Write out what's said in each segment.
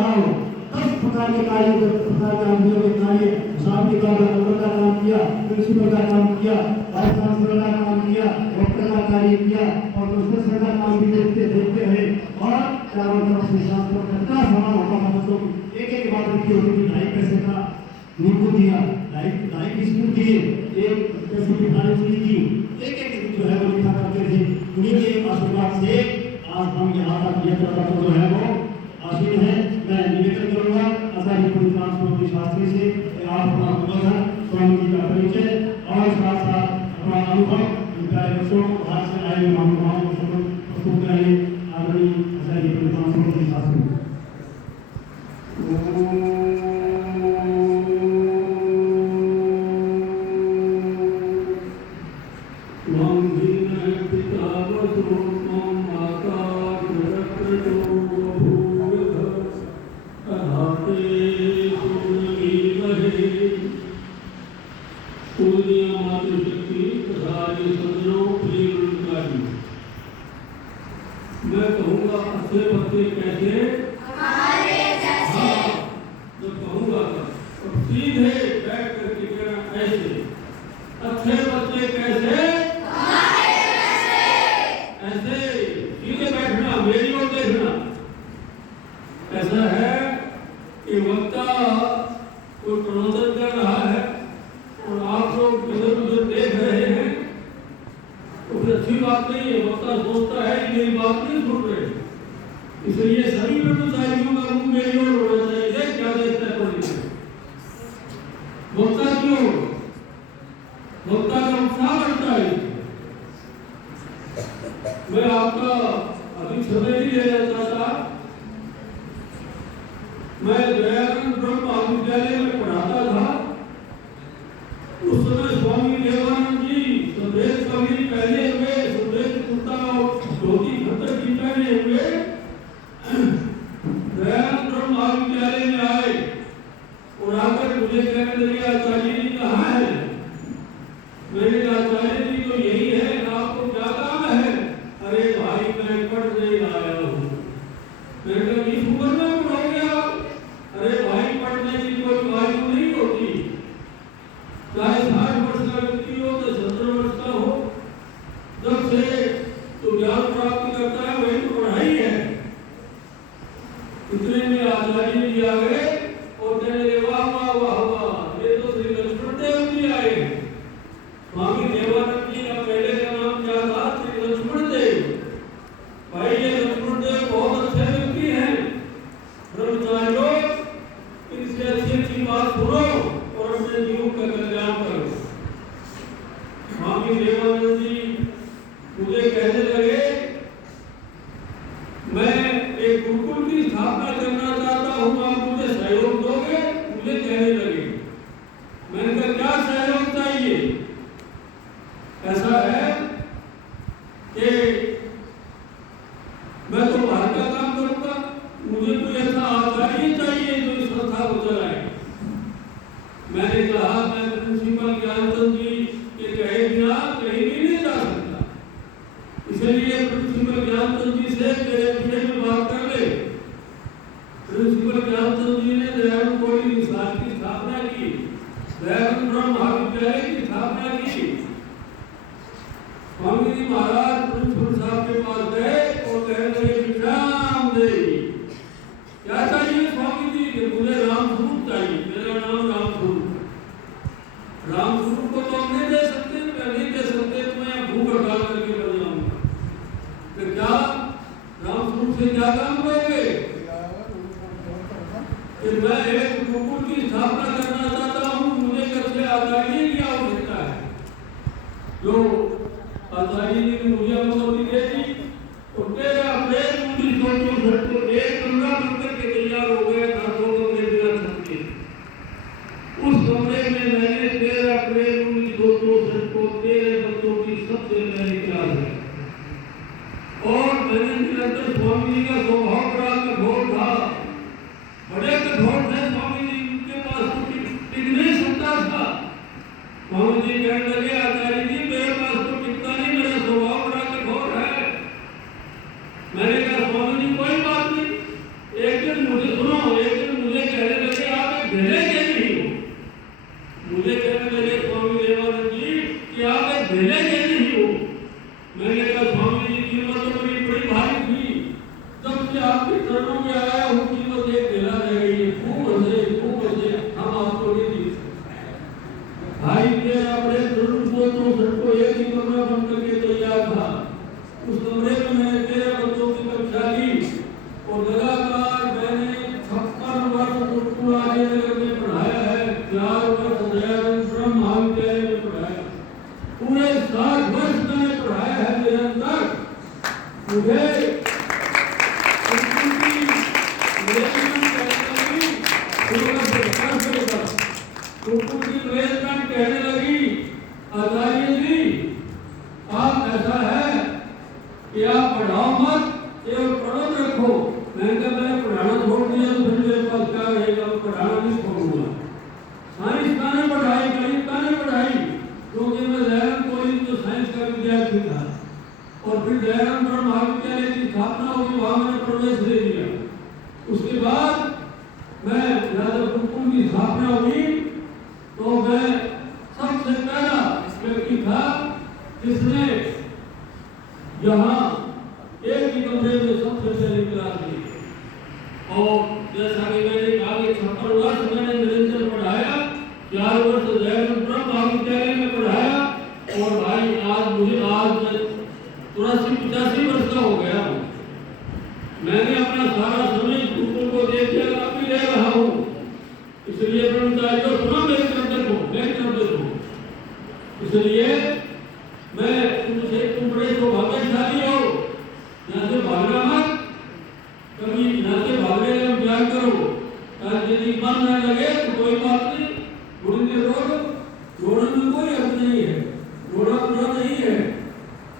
रहा हूँ। 10 प्रकार के कार्य, 10 प्रकार के आदमियों के कार्य, शांति का काम किया, प्रिंसिपल का काम किया, वाइस चांसलर का काम किया, डॉक्टर का कार्य किया और प्रोफेसर का काम भी देखते रहे। और चारों तरफ से शास्त्रों का इतना सामान होता था, मतलब एक बात लिखी होती थी। 2.5 पैसे का नींबू दिया, 2.5 बिस्कुट दिए, 1 पैसे की थाली चीनी दी, एक जो है वो लिखा करते थे। उन्हीं के आशीर्वाद से आज हम यहाँ तक ये तक जो है वो आशीन है। मैं निवेदन करूँगा आचार्य पंडित स्वामी शास्त्री से आप अपना उद्बोधन, स्वामी जी का परिचय और साथ साथ अपना अनुभव प्यारे बच्चों बाहर से आए महानुभावों को प्रस्तुत करेंगे। आदरणीय आचार्य पंडित स्वामी शास्त्री। मैं कहूँगा अच्छे बच्चे कैसे हमारे जैसे। जब कहूँगा तो सीधे बैठ करके कहना ऐसे, अच्छे बच्चे कैसे हमारे जैसे। ऐसे सीधे बैठना, मेरी ओर देखना। ऐसा है कि वक्ता कोई प्रवचन कर रहा है और आप लोग इधर उधर देख रहे हैं तो फिर अच्छी बात नहीं है। वक्ता सोचता है कि मेरी बात नहीं सुन रहे, इसलिए सभी ब्रह्मचारियों का मुंह मेरी ओर होना चाहिए। क्या देखता है पंडित? वक्ता क्यों? वक्ता का उत्साह बढ़ता है। मैं आपका अभी समय नहीं लेना चाहता। मैं दयानंद ब्रह्म महाविद्यालय में पढ़ाता था। उस समय स्वामी देवानंद जी संदेश कवि पहने हुए, संदेश कुर्ता और धोती खत्तर की पहने हुए दयानंद ब्रह्म महाविद्यालय में आए और आकर मुझे कहने लगे, आचार्य जी कहाँ है? मैंने कहा आचार्य जी तो यही है, आपको क्या काम है? अरे भाई मैं पढ़ने आया हूँ। मैंने कहा इस उम्र में पढ़ोगे आप? अरे भाई पढ़ने की कोई आयु नहीं होती, चाहे 60 वर्ष का व्यक्ति हो तो 70 वर्ष का हो, जब से तो ज्ञान प्राप्त करता है वही तो पढ़ाई है। इतने में आचार्य जी आ गए और कहने लगे वाह वाह वाह वाह, ये तो श्री लक्ष्मण देव जी आए। स्वामी देवानंद जी का पहले का नाम क्या था? श्री लक्ष्मण देव। भाई ये लक्ष्मण देव बहुत अच्छे व्यक्ति हैं। ब्रह्मचारियों इनसे अच्छी बात सुनो और अपने जीवन का कल्याण करो। स्वामी देवानंद जी मुझे कहने लगे मैं एक गुरुकुल की स्थापना करना चाहता हूँ, आप मुझे सहयोग दोगे? मुझे कहने लगे। मैंने कहा क्या सहयोग चाहिए? ऐसा है कि मैं तो बाहर का काम करूँगा, मुझे कोई ऐसा आचार्य चाहिए जो इस संस्था को चलाए। मैंने कहा मैं प्रिंसिपल ज्ञानचंद जी के कहे बिना कहीं भी नहीं जा सकता, इसलिए प्रिंसिपल ज्ञानचंद जी से मेरे विषय में बात कर ले। प्रिंसिपल ज्ञानचंद जी ने दयानंद कॉलेज की स्थापना की, दयानंद ब्रह्म महाविद्यालय की स्थापना की। स्वामी जी महाराज प्रिंसिपल साहब के पास गए और कहने लगे विश्राम दे, क्या चाहिए स्वामी जी? कि मुझे रामस्वरूप चाहिए, मेरा नाम रामस्वरूप। रामस्वरूप को तो हम नहीं दे सकते, नहीं दे सकते तो मैं भूख हड़ताल करके कर जाऊंगा। तो क्या रामस्वरूप से क्या काम करोगे? कि मैं एक गुरुकुल की स्थापना करना चाहता हूँ, मुझे कब से आचार्य की आवश्यकता है। जो आचार्य जी ने मुझे अनुमति दे दी तो तेरा प्रेम मुझे सोचो सत्य एक कमरा बनकर के तैयार हो गया था, 2 कमरे बिना छत के। उस कमरे में मैंने तेरा प्रेम मुझे सोचो सत्य तेरे बच्चों की सबसे पहली क्लास है। और मैंने निरंतर स्वामी जी का स्वभाव बड़ा कठोर था, बड़े कठोर थे स्वामी चरणों में आया हूँ कीमत एक दिला जाएगी। खूब हंसे हम आपको नहीं दी भाई मेरा अपने सबको एक ही कमरा बंद करके तैयार था। उस कमरे में मैंने 13 बच्चों की कक्षा ली और लगातार मैंने 56 वर्ष उर्दू आगे में पढ़ाया है। 4 वर्ष दयानंद महाविद्यालय में पढ़ाया। पूरे 60 वर्ष मैंने पढ़ाया है निरंतर। मुझे कहने लगी आचार्य जी आप ऐसा है कि आप पढ़ाओ मत केवल पढ़ो रखो। मैंने पढ़ाना छोड़ दिया तो फिर मेरे पास क्या रहेगा, पढ़ाना नहीं छोड़ूंगा। साइंस मैंने पढ़ाई, गणित मैंने पढ़ाई, क्योंकि मैं दयानंद कॉलेज में साइंस का विद्यार्थी था। और फिर दयानंद महाविद्यालय की स्थापना हुई, वहां मैंने प्रवेश ले लिया। उसके बाद मैं यादव कुटुंब की स्थापना हुई तो मैं सबसे पहला व्यक्ति था जिसने यहाँ एक ही कमरे में सबसे पहले क्लास ली। और जैसा कि मैंने कहा कि 56 वर्ष मैंने निरंतर पढ़ाया, 4 वर्ष दयानंद महाविद्यालय में पढ़ाया। और भाई आज मैं 83-85 वर्ष का हो गया हूँ। मैंने अपना सारा समय स्कूलों को दे दिया, काफी ले रहा हूँ। इसलिए ब्रह्मचारियों सुना मेरे तरफ देखो। इसलिए मैं तुमसे तुम बड़े सौभाग्यशाली हो। यहाँ से भागना मत, कभी यहाँ से भागने का विचार करो। यदि मन न लगे तो कोई बात नहीं, थोड़ी देर रोने में कोई अर्थ नहीं है, रोना बुरा नहीं है।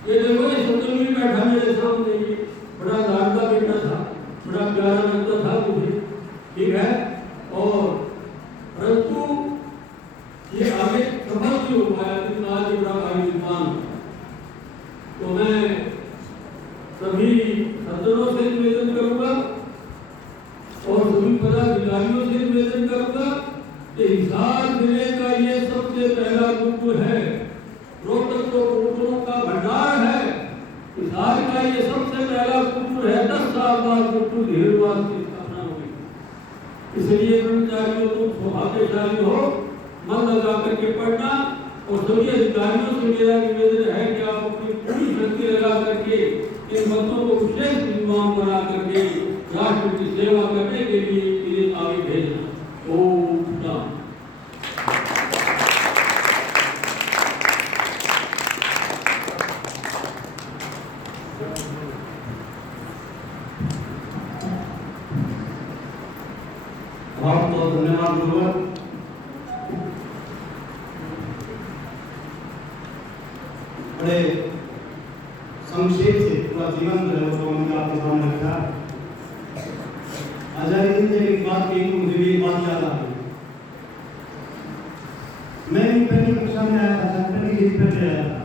ये देखो ये शब्द में बैठा मेरे सामने, बड़ा लाडला बेटा था, बड़ा प्यारा लगता था मुझे, ठीक है। और परंतु ये आगे सफल क्यों हुआ है, आज बड़ा भाई विद्वान। तो मैं सभी सज्जनों से निवेदन करूंगा और सभी पदाधिकारियों से निवेदन करूंगा कि हिसार जिले का ये सबसे पहला गुरुकुल है। रोहतक तो गुरुकुलों का भंडार है, हिसार का ये सबसे पहला गुरुकुल है। 10 साल बाद गुरुकुल धीरेवास की स्थापना हुई। इसलिए ब्रह्मचारियों तुम सौभाग्यशाली हो, मन लगा करके पढ़ना। और सभी अधिकारियों से मेरा निवेदन है कि आप अपनी पूरी शक्ति लगा करके इन बच्चों को विशेष विद्वान बना करके राष्ट्र की सेवा करने के लिए इन्हें आगे भेजना। ओम शांति। बहुत बहुत धन्यवाद गुरुवर। बड़े संक्षेप से पूरा जीवन जो है वो हमने आपके सामने रखा। आचार्य जी ने एक बात कही, मुझे भी एक बात याद आ गई। मैं भी पहली कक्षा में आया था, पहली पर आया था,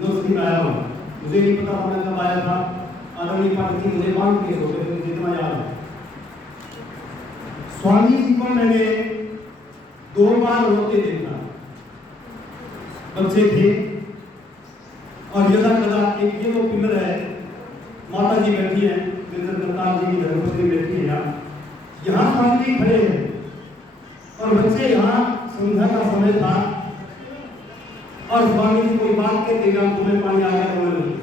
नौकरी में आया हूँ। मुझे नहीं पता मैं कब आया था। आदरणीय पाठक मुझे 5 केस हो गए, मुझे इतना याद है। स्वामी जी को मैंने 2 बार रोते देखा। बच्चे थे और यदा कदा एक ये वो पिलर है, माता जी बैठी है, प्रताप जी की धर्मपत्नी बैठी है यहाँ स्वामी जी खड़े हैं और बच्चे यहाँ संध्या का समय था और स्वामी जी कोई बात कहते हैं तुम्हें पानी आ गया तुम्हें नहीं।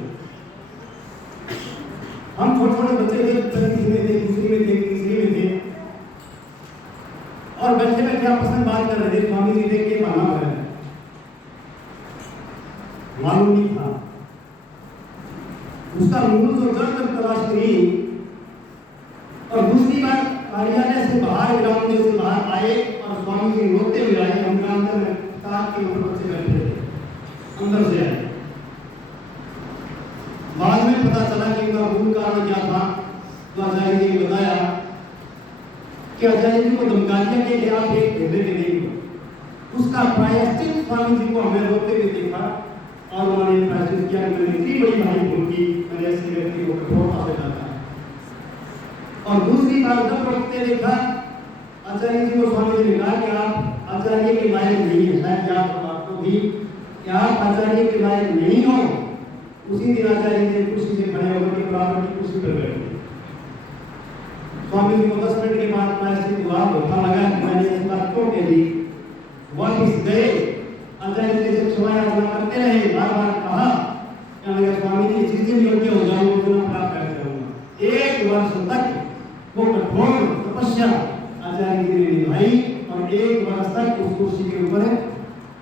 हम छोटे छोटे बच्चे थे, पहली में थे, दूसरी में थे, तीसरी में थे और बैठे बैठे आपस में बात कर रहे थे। स्वामी जी देख के माना है, मालूम नहीं था उसका मूल जो जड़ तक तलाश करी। और दूसरी बार कार्यालय से बाहर ग्राउंड से बाहर आए और स्वामी जी रोते हुए आए। हम अंदर में कार के ऊपर बच्चे बैठे थे, अंदर से आए। बाद में पता चला कि इनका मूल कारण क्या था। तो आचार्य जी ने बताया कि आचार्य जी को धमका दिया कि आप एक भेदे के नहीं हो। उसका प्रायश्चित स्वामी जी को हमें रोते हुए देखा और उन्होंने प्रायश्चित किया कि मैंने इतनी बड़ी भारी भूल की, मैंने ऐसे व्यक्ति को कठोरता से डाला। और दूसरी बार जब रोकते देखा आचार्य जी को स्वामी जी ने कहा कि आप आचार्य के लायक नहीं है, शायद आपको भी कि आप आचार्य के लायक नहीं हो। उसी दिन आचार्य जी कुर्सी से खड़े होकर के बराबर की कुर्सी पर बैठे स्वामी जी को 10 मिनट के बाद प्रायश्चित हुआ, धोखा लगा, मैंने इस बात को कह दी, वापिस गए, अंदर से क्षमा याचना करते रहे, बार-बार कहा कि अगर स्वामी जी जिस दिन योग्य हो जाऊंगा तो मैं प्राप्त कर जाऊंगा। 1 वर्ष तक वो कठोर तपस्या आचार्य जी ने निभाई और 1 वर्ष तक उस कुर्सी के ऊपर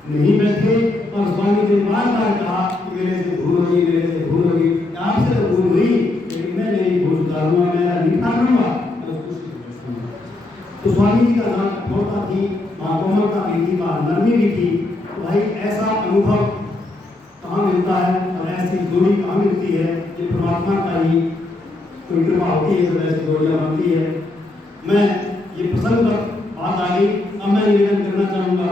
नहीं बैठे और स्वामी जी बार-बार कहा कि मेरे से भूल होगी, मेरे से भूल होगी, आपसे तो भूल हुई लेकिन मैं मेरी भूल सुधारूंगा, मेरा निखार लूंगा, मैं उस कुर्सी पर बैठूंगा। तो स्वामी जी का नाम कठोरता थी, महाकोमलता भी थी, नरमी भी थी। तो भाई ऐसा अनुभव कहाँ मिलता है और ऐसी जोड़ी कहाँ मिलती है, ये परमात्मा का ही कोई कृपा होती है तो ऐसी जोड़ियाँ बनती है। मैं ये प्रसंग पर बात आ गई, अब मैं निवेदन करना चाहूँगा